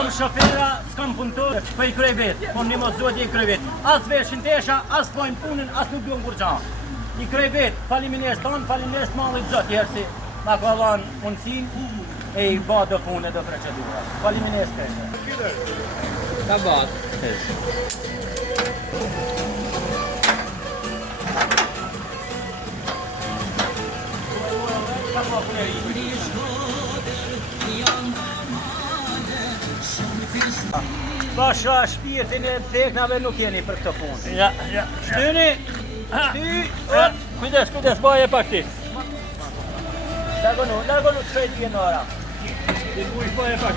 Kam shofera, s'kam punëtor, po i kryej vetë, po një mos zoti i kryej vetë. As veshin tesha, as pojnë punën, as nuk duhen kur gjanë. I kryej vetë, faleminderit tonë, faleminderit mallit zot herësi, ma ka dhanë mundësin e i ba do punë do procedura. Faleminderit tesha. Ka bat. Pasha shpirtin e teknave nuk jeni për këtë punë. Ja. Shtyni! Kujdes, baje pak ti. Largonu, të shëjt pjenora. Ti buj baje pak,